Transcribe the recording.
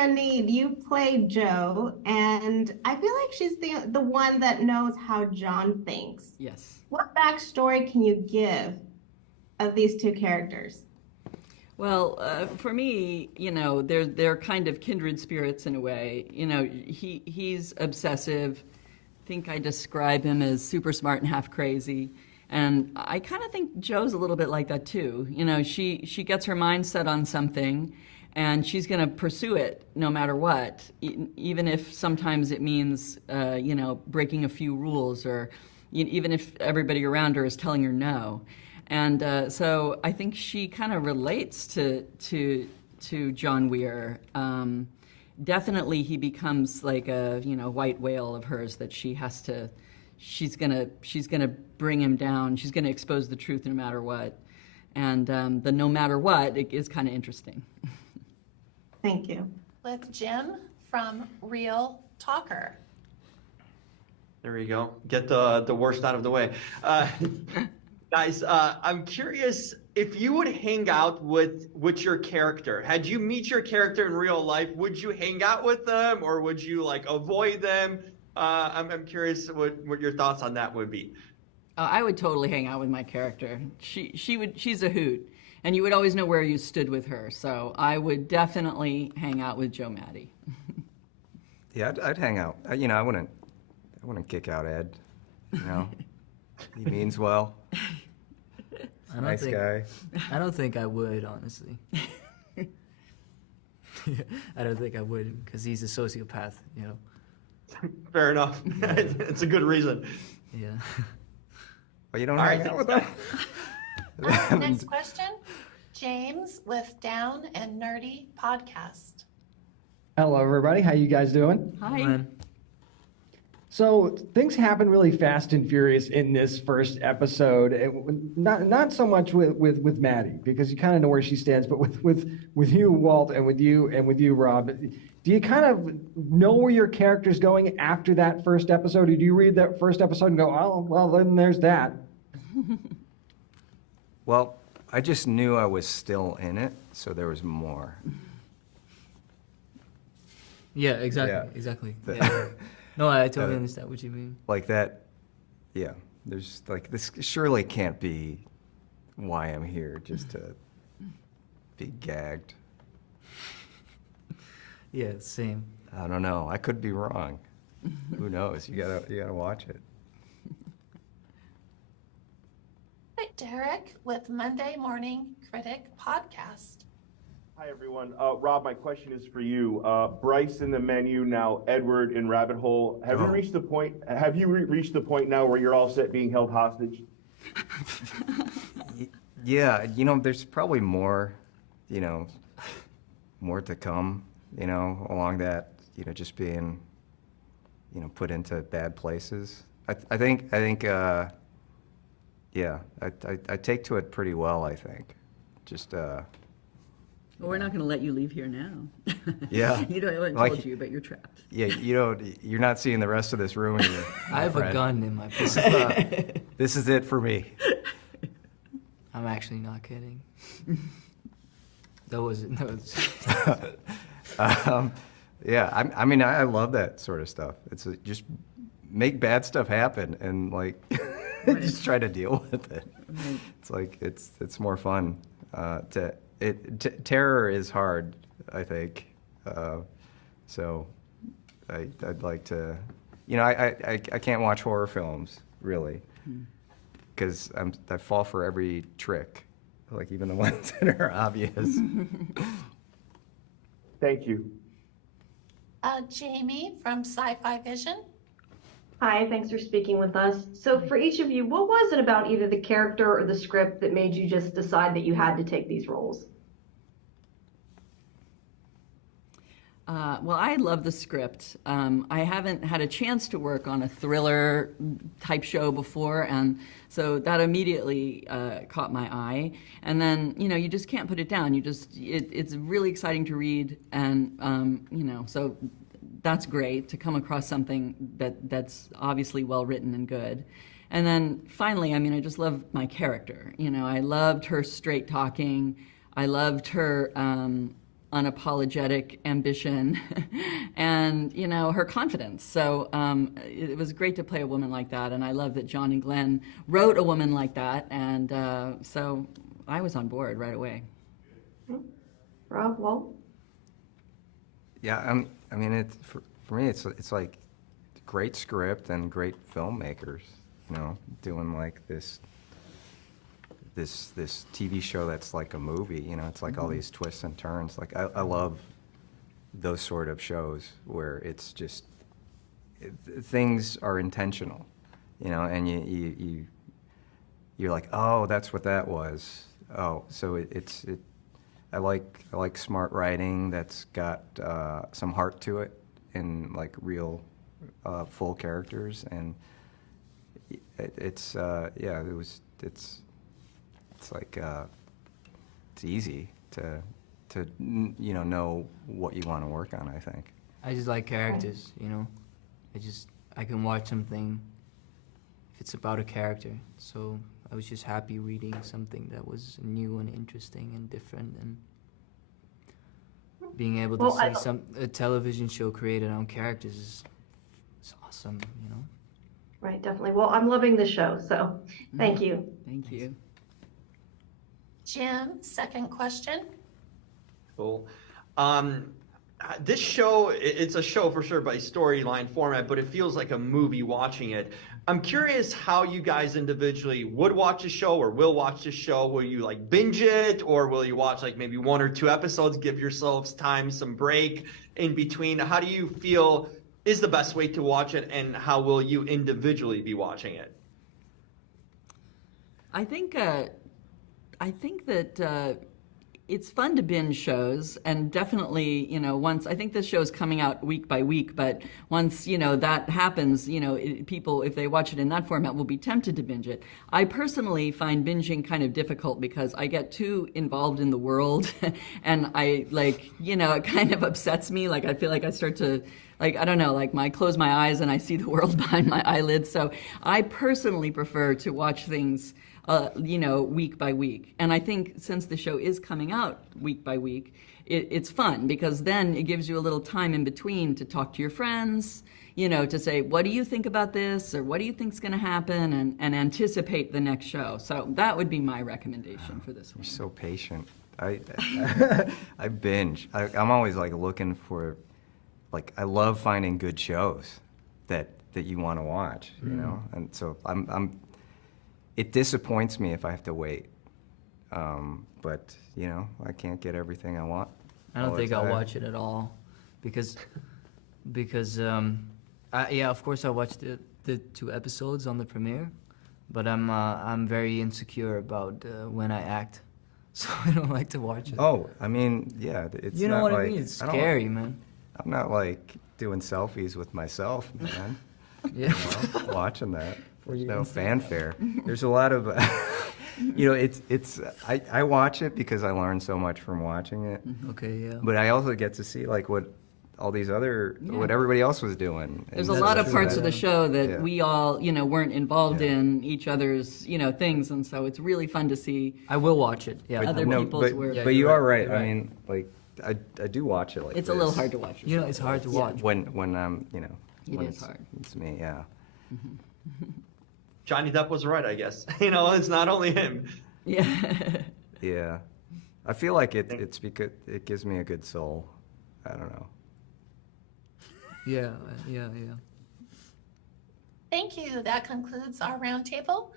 Enid, you play Jo, and I feel like she's the one that knows how John thinks. Yes. What backstory can you give of these two characters? Well, for me, they're kind of kindred spirits in a way. He's obsessive. I think I describe him as super smart and half crazy. And I kind of think Jo's a little bit like that too. She gets her mind set on something, and she's going to pursue it no matter what, even if sometimes it means, breaking a few rules, or even if everybody around her is telling her no. And so I think she kind of relates to John Weir. Definitely, he becomes like a white whale of hers that she's gonna bring him down. She's gonna expose the truth no matter what. And the no matter what is kind of interesting. Thank you. With Jim from Real Talker. There we go. Get the worst out of the way. Guys, I'm curious if you would hang out with your character. Had you meet your character in real life, would you hang out with them, or would you avoid them? I'm curious what your thoughts on that would be. I would totally hang out with my character. She's a hoot, and you would always know where you stood with her. So I would definitely hang out with Jo Maddie. Yeah, I'd hang out. I wouldn't kick out Ed. He means well. Nice guy. I don't think I would, honestly. I don't think I would, because he's a sociopath, Fair enough. It's a good reason. Yeah. Well, you don't hang out with them? Next question, James with Down and Nerdy Podcast. Hello, everybody. How you guys doing? Hi. So things happen really fast and furious in this first episode. Not so much with Maddie, because you kind of know where she stands, but with you, Walt, and with you, Rob. Do you kind of know where your character's going after that first episode? Or do you read that first episode and go, oh, well, then there's that? Well, I just knew I was still in it, so there was more. Yeah, exactly. Yeah. No, I totally understand what you mean. Like that, yeah. There's this surely can't be why I'm here, just to be gagged. Yeah, same. I don't know. I could be wrong. Who knows? You gotta watch it. Right, Derek with Monday Morning Critic Podcast. Hi, everyone. Rob, my question is for you. Bryce in the menu, now Edward in Rabbit Hole. Have you reached the point? Have you reached the point now where you're all set being held hostage? Yeah, there's probably more, more to come, along that, just being, put into bad places. I think, yeah, I take to it pretty well, I think. Just, Well, we're not going to let you leave here now. Yeah. I haven't told you, but you're trapped. Yeah, you're not seeing the rest of this room. I have a gun in my pocket. This is it for me. I'm actually not kidding. That was it. Yeah, I love that sort of stuff. It's just make bad stuff happen and just try to deal with it. It's it's more fun. Terror is hard, I think. So I'd like to, I can't watch horror films really, because I fall for every trick, even the ones that are obvious. Thank you. Jamie from Sci-Fi Vision. Hi, thanks for speaking with us. So for each of you, what was it about either the character or the script that made you just decide that you had to take these roles? Well, I love the script. I haven't had a chance to work on a thriller type show before, and so that immediately caught my eye. And then, you just can't put it down. It's really exciting to read, and so that's great to come across something that's obviously well written and good. And then finally, I just love my character. I loved her straight talking. I loved her unapologetic ambition and, you know, her confidence. So it was great to play a woman like that, and I love that John and Glenn wrote a woman like that, and so I was on board right away. Rob, Walt? Yeah, I mean, for me, it's like great script and great filmmakers, you know, doing like this TV show that's like a movie, you know, it's like all these twists and turns. Like I love those sort of shows where it's just things are intentional, you know, and you're like, oh, that's what that was. Oh, so I like smart writing that's got some heart to it and like real full characters, and it's like it's easy to you know what you want to work on, I think. I just like characters, you know. I can watch something if it's about a character. So I was just happy reading something that was new and interesting and different, and being able to see a television show created on characters is awesome, you know. Right, definitely. Well, I'm loving the show, so thank you. Thank you. Jim, second question. Cool. This show, it's a show for sure by storyline format, but it feels like a movie watching it. I'm curious how you guys individually would watch a show or will watch the show. Will you like binge it, or will you watch like maybe 1 or 2 episodes, give yourselves time, some break in between? How do you feel is the best way to watch it, and how will you individually be watching it? I think that it's fun to binge shows, and definitely, you know, once, I think this show's coming out week by week, but once, you know, that happens, you know, people, if they watch it in that format, will be tempted to binge it. I personally find binging kind of difficult because I get too involved in the world and I, like, you know, it kind of upsets me. Like, I feel like I start to, like, I don't know, like I close my eyes and I see the world behind my eyelids. So I personally prefer to watch things you know, week by week. And I think since the show is coming out week by week, it's fun because then it gives you a little time in between to talk to your friends, you know, to say, what do you think about this? Or what do you think's going to happen? And anticipate the next show. So that would be my recommendation for this one. You're so patient. I binge. I'm always like looking for, like, I love finding good shows that you want to watch, you know? And so it disappoints me if I have to wait. But, you know, I can't get everything I want. I don't think I'll watch it at all because yeah, of course I watched the 2 episodes on the premiere, but I'm very insecure about when I act, so I don't like to watch it. Oh, I mean, yeah, it's you know not what like, I mean? It's scary, man. I'm not like doing selfies with myself, man. Yeah, you know, watching that. There's no fanfare. There's a lot of, you know, I watch it because I learn so much from watching it. Okay, yeah. But I also get to see like what all these other, what everybody else was doing. There's a lot of parts of the show that we all, you know, weren't involved in each other's, you know, things, and so it's really fun to see. I will watch it. Yeah. Other people's work. But you are right. I mean, like, I do watch it like it's a little hard to watch. You know, it's hard to watch. When I'm, you know, it is hard. It's me, yeah. Johnny Depp was right, I guess. You know, it's not only him. Yeah. Yeah. I feel like it's because it gives me a good soul. I don't know. Yeah. Thank you. That concludes our roundtable.